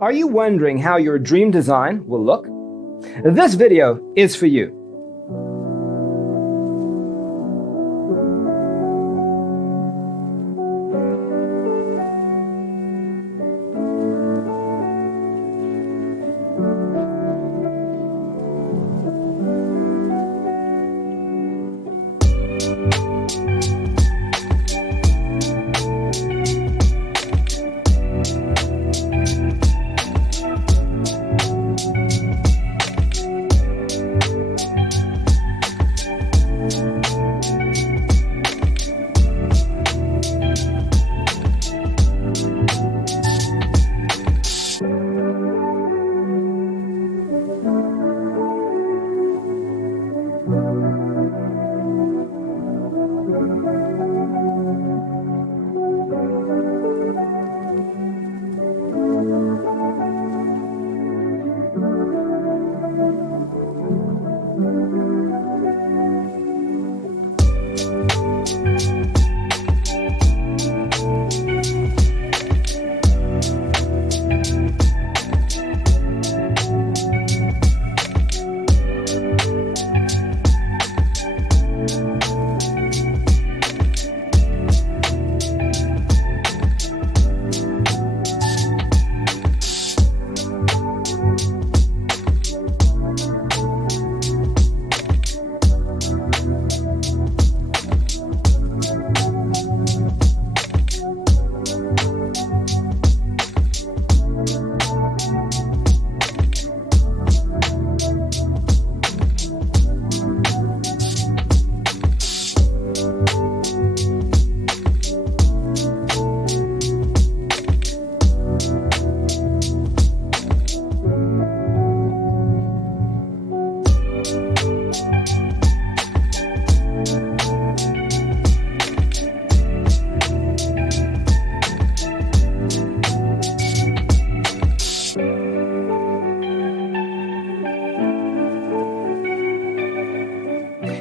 Are you wondering how your dream design will look? This video is for you.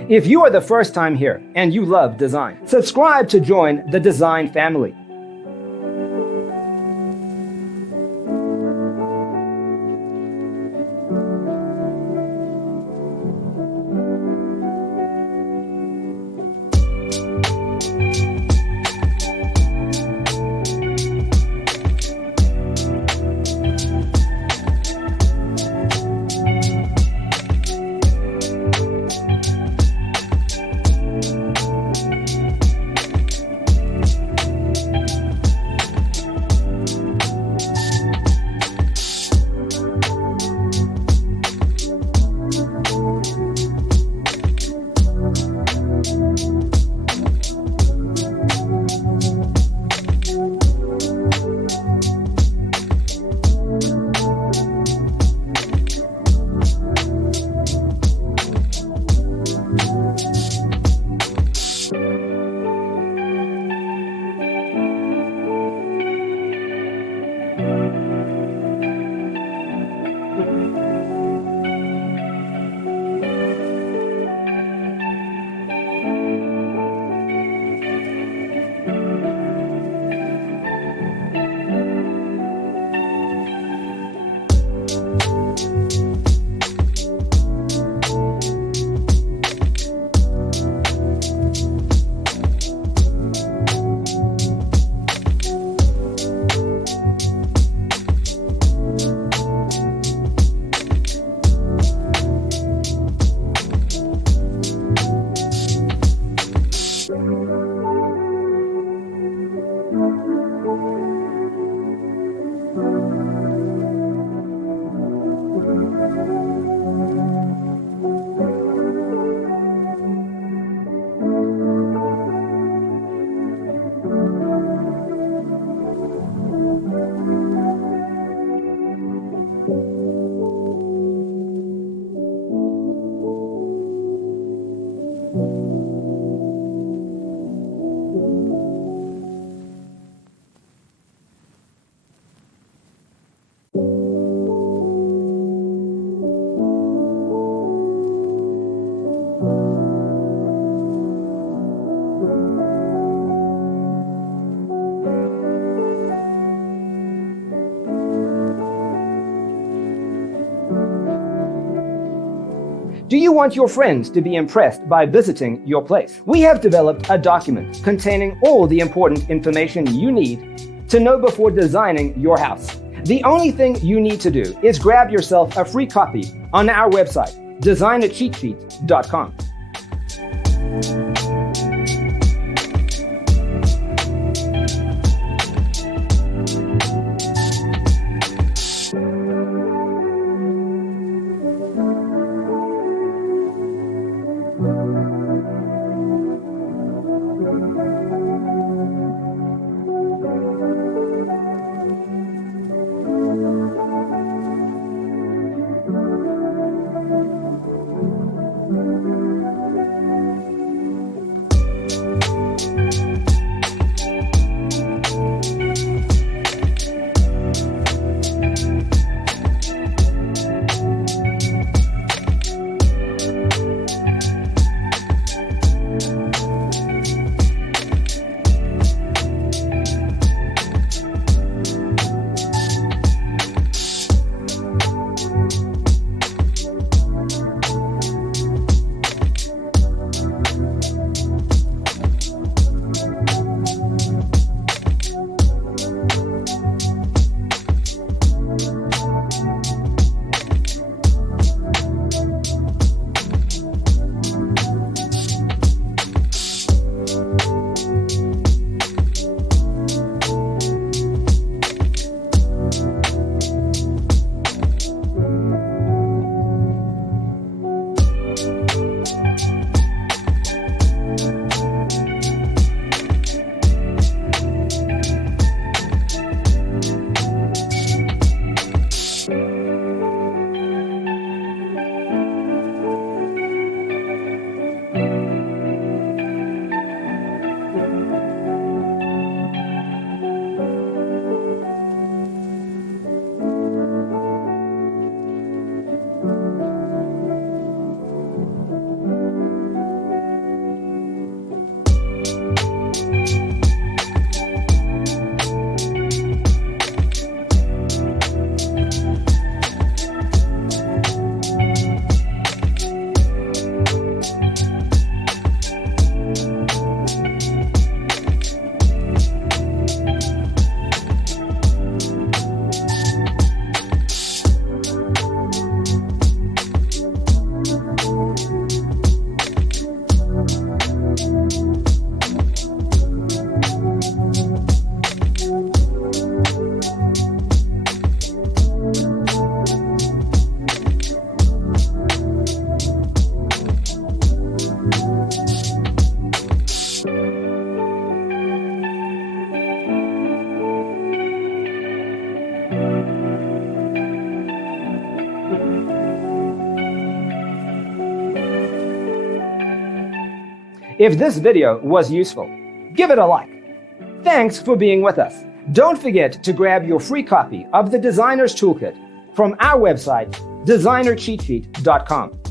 If you are the first time here and you love design, subscribe to join the design family. Do you want your friends to be impressed by visiting your place? We have developed a document containing all the important information you need to know before designing your house. The only thing you need to do is grab yourself a free copy on our website, designercheatsheet.com. If this video was useful, give it a like. Thanks for being with us. Don't forget to grab your free copy of the Designer's Toolkit from our website, designercheatsheet.com.